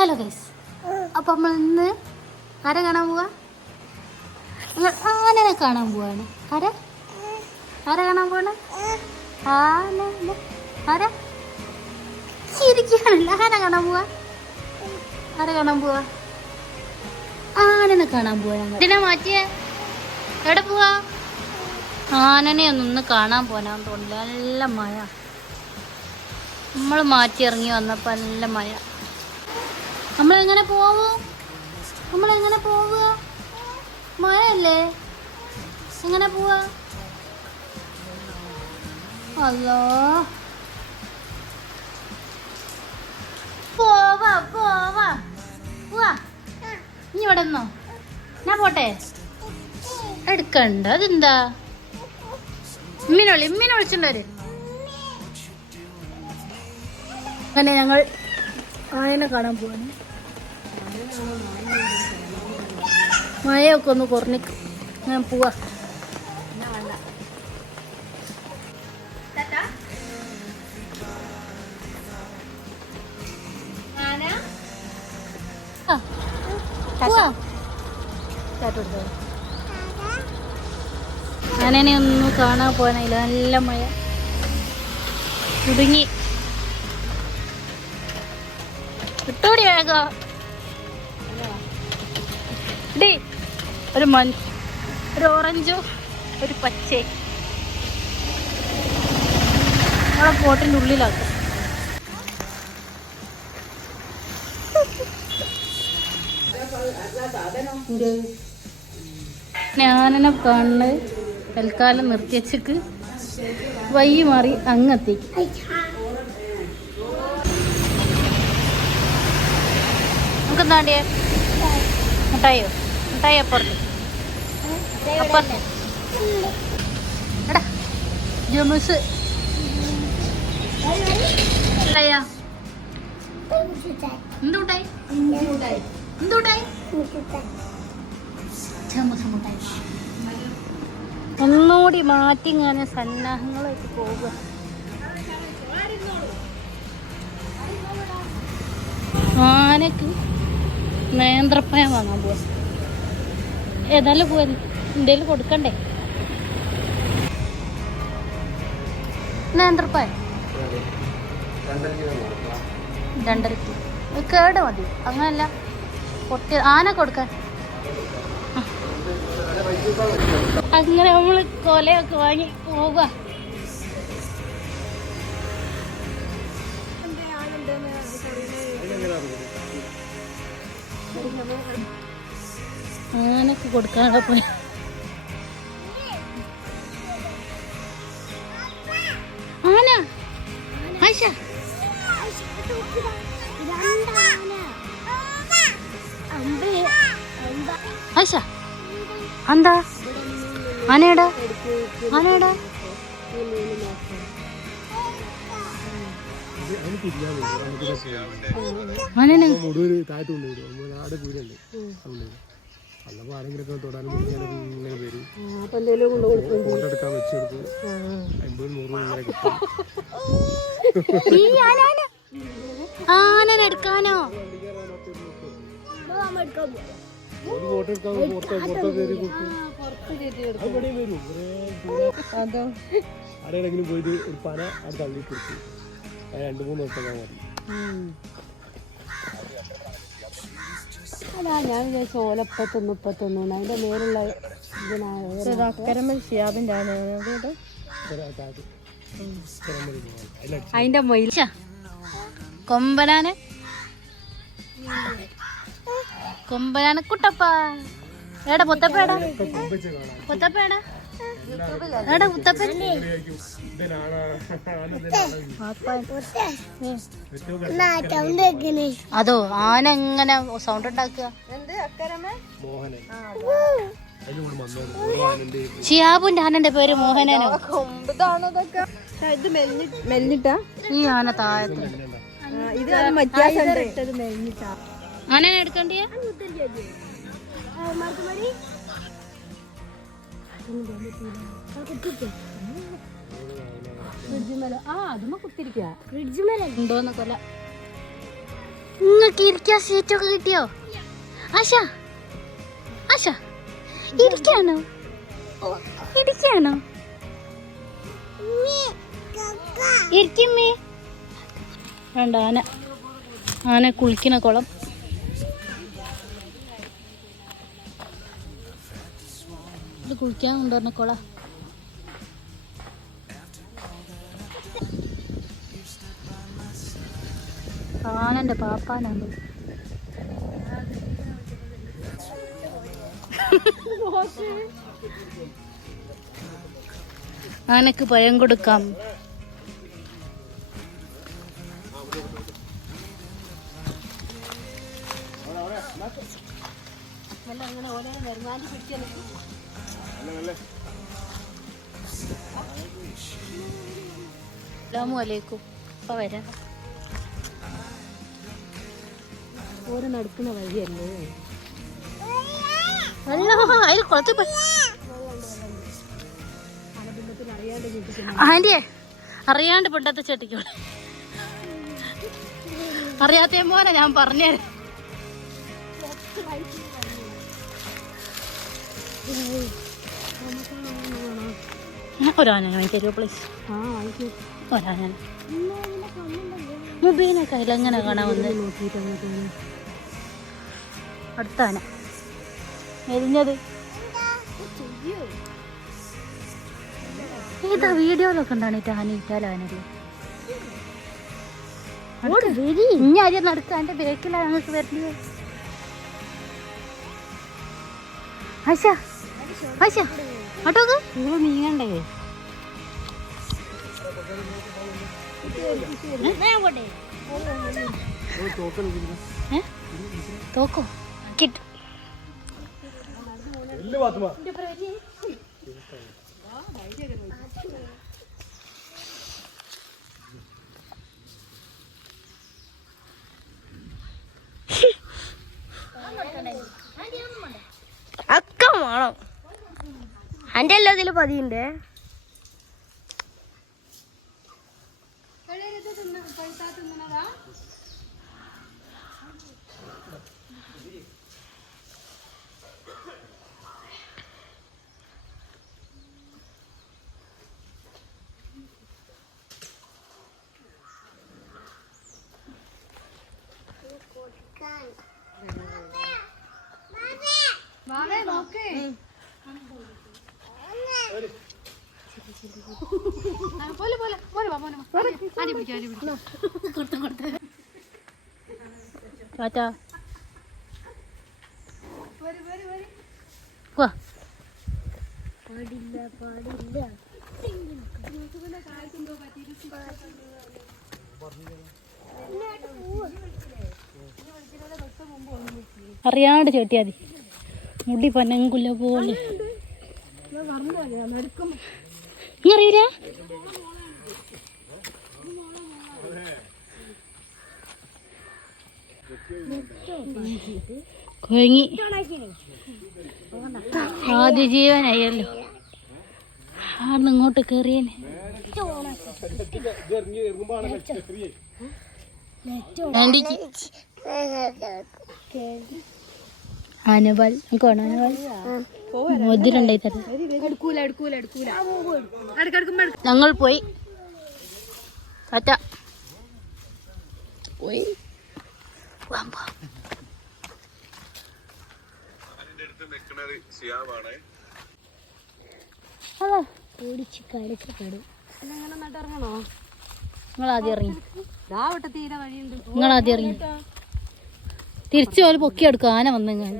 Hello guys, അപ്പം നമ്മൾ ഇന്ന് ആരെ കാണാൻ പോവാ? ആനനെ കാണാൻ പോവാണ്. ആരെ കാണാൻ പോവാണ്? ആരാ ശരിക്കാണല്ലോ. ആരെ കാണാൻ പോവാ? ആനനെ കാണാൻ പോവാ. ഇതിനെ മാറ്റിയേ എവിടെ പോവാ? ആനനെ ഒന്ന് കാണാൻ പോനാന്ന് തോന്നില്ല. നല്ല മഴ. നമ്മൾ മാറ്റി ഇറങ്ങി വന്നപ്പോൾ നല്ല മഴ. നമ്മളെങ്ങനെ പോവുക? മഴയല്ലേ, എങ്ങനെ പോവാ? അല്ലോ, പോവാ ഇനി ഇവിടെ നിന്നോ, ഞാൻ പോട്ടെ. എടുക്കണ്ട, അതെന്താ? ഇമ്മിനെ വിളിച്ചിട്ടുണ്ടവര്. അങ്ങനെ ഞങ്ങൾ ആനനെ കാണാൻ പോവാണ്. മഴയൊക്കെ ഒന്ന് കുറഞ്ഞിക്ക്, ഞാൻ പോവാ. ആനനെ ഒന്ന് കാണാൻ പോകാനില്ല, നല്ല മഴ. കുടുങ്ങി ഇട്ടോടി വേഗം. ഒരു ഓറഞ്ചോ ഒരു പച്ച നമ്മളെ പോട്ടിൻ്റെ ഉള്ളിലാക്കും. ഞാനെന്നെ കാണുന്നത് തൽക്കാലം നിർത്തിയച്ചക്ക് വയ്യ മാറി അങ്ങെത്തേക്ക്. നമുക്കെന്താണ്ടിയേ? മുട്ടായി അപ്പുറത്ത് എടാ ജമസ് എന്തുട്ടായി ഒന്നുകൂടി മാറ്റി ഇങ്ങനെ സന്നാഹങ്ങളായിട്ട് പോവുക. ആനക്ക് നേന്ത്രപ്പഴം വാങ്ങാൻ പോവാ. ഏതായാലും പോവാ, എന്തേലും കൊടുക്കണ്ടേ? നേന്ത്രപ്പഴം 2.5 കേട് മതി. അങ്ങനല്ല, പൊട്ടി ആന കൊടുക്കാൻ. അങ്ങനെ നമ്മള് കൊലയൊക്കെ വാങ്ങി പോവുക. ആനക്ക് കൊടുക്കാനൊക്കെ പോയി. ആന ആയിഷ ആയിഷ എന്താ? ആനയുടെ ആരെങ്കിലൊക്കെ തൊടാനും ഇങ്ങനെ വരും. ഫോട്ടോ എടുക്കാൻ വെച്ചെടുത്ത് 50-100 ഇങ്ങനെ കിട്ടും. ആനനെ എടുക്കാനോ? ഒരു ഫോട്ടോ എടുക്കാൻ ആരെങ്കിലും പോയിട്ട് ഒരു പന അത് തള്ളി കൊടുത്തു. 2-3 ദിവസം മതി. ഞാൻ വിചാരിച്ച ഓലപ്പത്തൊന്ന് അതിന്റെ മേലുള്ള ഷിയാബിന്റെ അതിന്റെ മൊയിൽ കൊമ്പനാന കുട്ടപ്പ. ഏടാ പൊത്തപ്പേടാ അതോ ആന എങ്ങനെ സൗണ്ട് ഉണ്ടാക്കുക? ഷിയാബുന്റെ ആനന്റെ പേര് മോഹനനോ? ഈ ആന താഴത്ത് ആനനെ എടുക്കണ്ടിയ. ഫ്രിഡ്ജിമേല അതുമ്മ കുത്തിരിക്ക. ഫ്രിഡ്ജിമേല ഉണ്ടോന്ന് കൊല. നിങ്ങൾക്ക് ഇരിക്കാൻ സീറ്റൊക്കെ കിട്ടിയോ? ആശ ആശ ഇരിക്കാണോ? ഇരിക്കാണോ? ഇരിക്കമ്മേ. വേണ്ട, ആന കുളിക്കുന്ന കുളം. ഇത് കുളിക്കാൻ കൊണ്ടുവരുന്ന കുള. ആനന്റെ പാപ്പാനാണ്. ആനക്ക് പഴം കൊടുക്കാം. അസ്സലാമുഅലൈക്കും. ഇപ്പൊ വരാം. ഓരോ നടക്കുന്ന വഴിയല്ലേ? അതിൽ കുളത്തിൽ ആന്റിയെ അറിയാണ്ട് പെട്ടത്തെ ചെട്ടിക്കോളെ. അറിയാത്ത പോലെ ഞാൻ പറഞ്ഞുതരാം. ഒരാന തരുമോ പ്ലീസ്? ഒരാന മൊബൈലിനെ കയ്യിൽ എങ്ങനെ കാണാൻ വന്ന് അടുത്താന എരിഞ്ഞത് ഏതാ വീഡിയോയിലൊക്കെ ഉണ്ടാണ് ആന ഇട്ടാലാനല്ലേ? ഇനി ആദ്യം നടക്കുക. എന്റെ ബേക്കിലാണ് ഞങ്ങൾക്ക് വരുന്നത്. ആശ ആശ ആട്ടോക്ക് നിങ്ങൾ നീങ്ങണ്ടേ? തോക്കോ കിട്ടും. അക്ക വേണം. എൻ്റെ എല്ലാത്തിലും പതിയുണ്ട്. ടാറ്റാ. അറിയാണ്ട് ചേട്ടിയാ മതി. മുടി പനങ്കുല പോലെ. നീ അറിയില്ല? കൊയങ്ങി ആദ്യ ജീവനായല്ലോ. ആടുന്ന് ഇങ്ങോട്ട് കേറിയേനെ. ആനവാൽ നോക്കണോ? ആനവാൽ മുതിരുണ്ടായി തരാം. ഞങ്ങൾ പോയി. ടാറ്റ. പോയി നട്ടിറങ്ങണോ? നിങ്ങളാദ്യം ഇറങ്ങി. തീരെ വഴിയുണ്ട്. നിങ്ങളാദ്യം ഇറങ്ങി. തിരിച്ചു പോലെ പൊക്കിയെടുക്കും. ആന വന്നു ഞാൻ.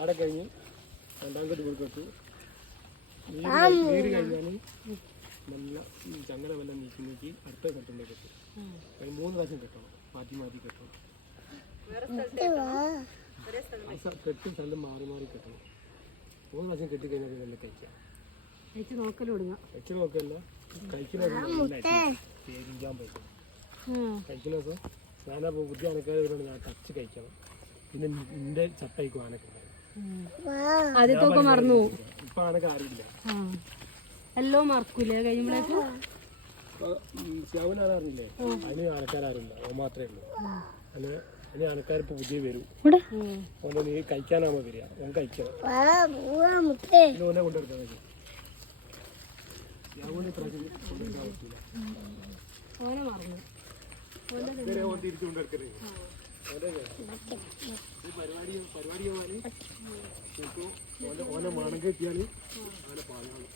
ആടെ കഴിഞ്ഞ് രണ്ടാമത്തെ വീട് നീര് കഴിഞ്ഞാൽ നല്ല ചങ്ങല വല്ല നീക്കി അടുത്ത കെട്ടുമ്പോൾ കെട്ടും. 3 പ്രാവശ്യം കെട്ടണം. മാറ്റി മാറ്റി കെട്ടണം. കെട്ടും സ്ഥലം മാറി മാറി കെട്ടണം. 3 പ്രാവശ്യം കെട്ടി കഴിഞ്ഞാൽ നല്ല കഴിക്കാം. കഴിച്ച് നോക്കല് കൊടുങ്ങ. കഴിച്ചു നോക്കല്ല, കഴിക്കുന്ന പേരിക്കാൻ പറ്റും. കഴിക്കുന്ന ദിവസം ഞാനാ ബുദ്ധി അനക്കാതെ ഞാൻ ടച്ച് കഴിക്കണം. പിന്നെ നിന്റെ ചട്ടയ്ക്കും ആനക്കുണ്ടായി. ആദ്യത്തൊക്കെ മറന്നു ഇപ്പൊ ആനക്ക് അറിയില്ല. എല്ലാം മറക്കൂലേ കഴിയുമ്പോഴേക്കും? ശ്യാമനാണ് അറിഞ്ഞില്ലേ, അതിന് ആനക്കാരില്ല, അവൻ മാത്രമേ ഉള്ളൂ. അതിന് ആനക്കാരിപ്പോ പുതിയ വരും. അതുകൊണ്ട് നീ കഴിക്കാനാവുമ്പോ വരിക, അവൻ കഴിക്കണം. ഓനെ കൊണ്ടെടുക്കാൻ മതി. ശ്യാമന് ഇപ്രാവശ്യം കൊണ്ടെടുക്കാൻ പറ്റില്ല. ഓനെ മറന്നു. ഇതുവരെ ഓൻ തിരിച്ചു കൊണ്ടെടുക്കരുത്. പരിപാടി പോവാന് ഓനെ മണം കെട്ടിയാല് അവനെ പാലാണ്.